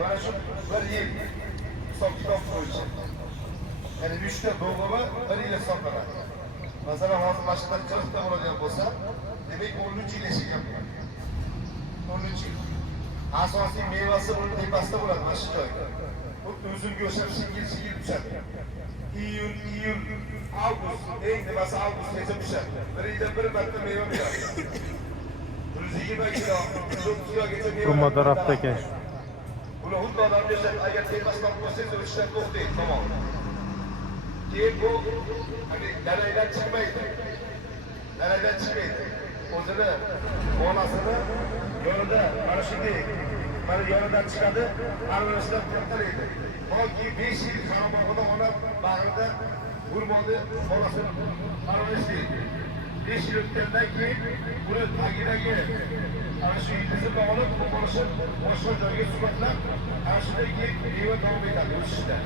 mana shu bir yil hisob kitob bo'yicha. Ya'ni 3 ta bo'g'imi 1 yil hisoblanadi. Masalan, hozir mashqdan 40 ta bo'ladigan bo'lsa, demak 13 yil yashagan bo'ladi. 13 yil. Asosiy mevasi buni tepasida bo'ladi mana shu joyda. Bu o'zimga o'xshab shingil tushadi. iyul, avgust, eng nimasi avgustgacha pishadi. Bir yilda bir marta meva beradi. 120 kilo, 130 kilogacha meva. Bu tarafda ekan. Buni xuddi odamlar agar tepasdan qo'ysangiz o'rishdan to'xtaydi, tamom. Keyin bu dalaydan chiqmaydi. Dalaydan chiqmaydi. O'zini onasini yo'lida mana shunday mana yonidan chiqadi, aralashtirib tarqalaydi. Balki 5 yil qaromog'ida ona bag'rida urmoni bolasini aralashtiradi. 5 yil o'tgandan keyin uni tagidagi ana shu ildizni olib, qo'lishib, boshqa joyga sumatlab, ana shundan keyin meva davom etadi o'sishda.